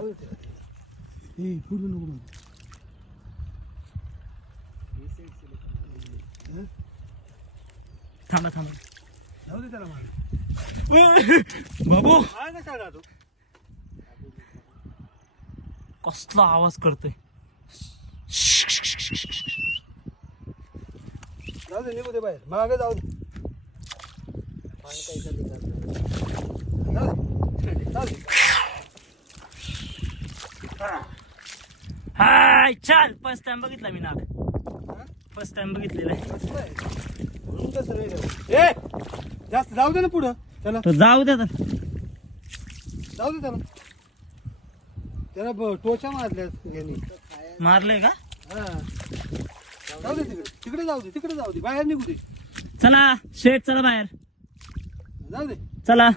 पुढे नको थांबा थांबा जाऊ दे त्याला मागे बाबू मागे काय राहतो कसला आवाज करतोय जाऊ दे निघू दे बाहेर मागे जाऊ दे हाय चाल फर्स्ट टाइम बघितला मी नाग फर्स्ट टाइम बघितलेला आहे म्हणून कसं नाही राहू. ए जास्त जाऊ दे ना पुढं त्याला तो जाऊ दे तर जाऊ दे त्याला त्याला टोचा मारल्या यांनी मारले का हा जाऊ दे तिकडे जाऊ दे तिकडे जाऊ दे बाहेर निघू दे चला शेट चला बाहेर जाऊ दे चला